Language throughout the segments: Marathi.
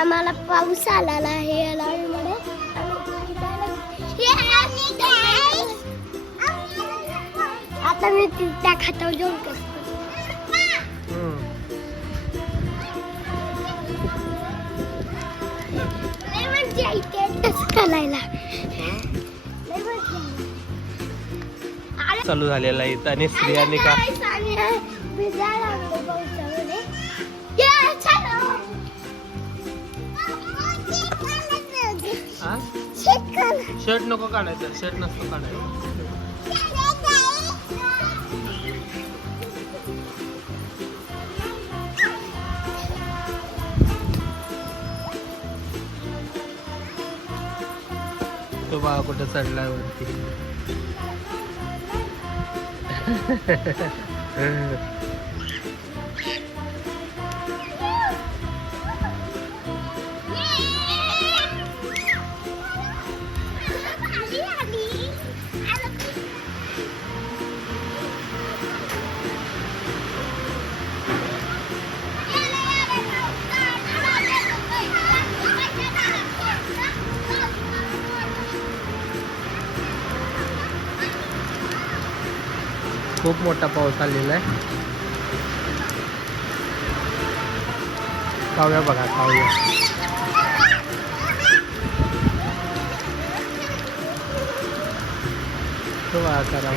आम्हाला पाऊस आलेला आहे याला आता मी त्या खातावर जाऊन करतो. चालू झालेला आहे आणि स्त्रियांनी का शर्ट नको काढायचं, शर्ट नसतो काढायचं. तो बघा कुठं चढलाय वरती. खूप मोठा पाऊस आलेला आहे. काव्या बघा, काव्या तो बघा करा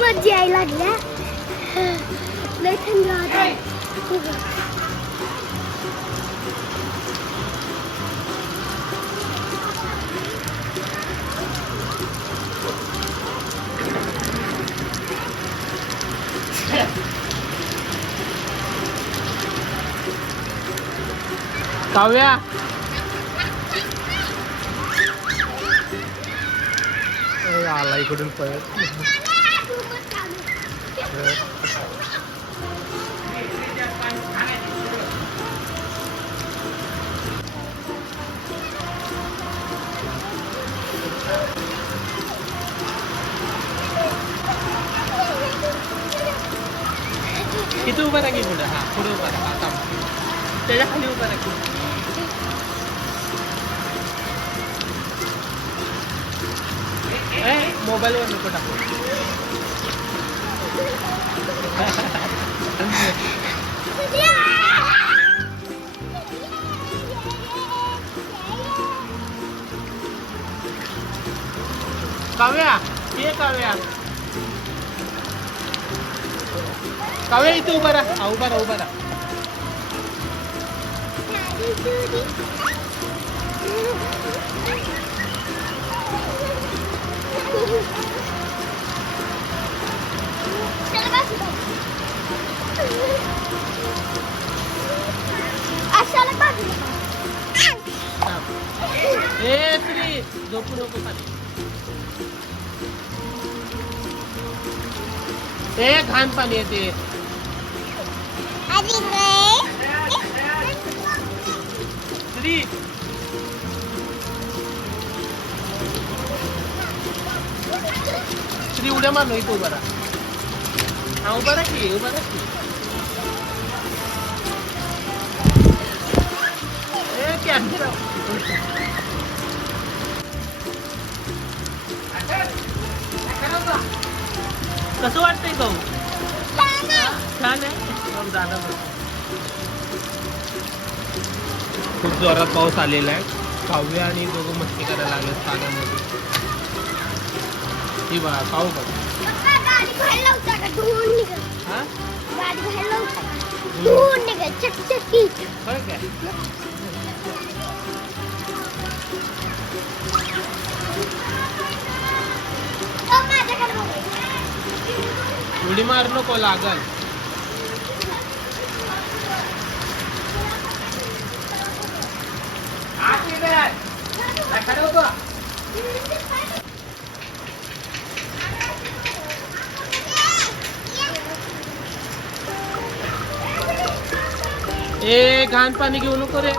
मजा यायला लागल्या. लय थंड वाटतंय. काव्या आला इकडून परत. किती उभा राखी पुढे? हा पुढे उभा राहा. आता त्याच्या खाली उभा राखी. मोबाईल वर नको टाकू. काव्या ये, काव्या काव्या इथे उभा राहा. उभा राहा, उभा राहा. श्री झोपू नको खाली. ते घाण पाणी येते. श्री श्री उड्या मार. इथं उभा राहा. हा उभा राहा की, उभा राहा की. कसं वाटतंय भाऊ? छान आहे. दादा खूप जोरात पाऊस आलेला आहे. काव्य आणि दोघं मस्ती करायला लागले पाण्यामध्ये. ही बघा पाहू बघा. उडी मार नको, लागल. ए घाण पाणी घेऊ नको रे.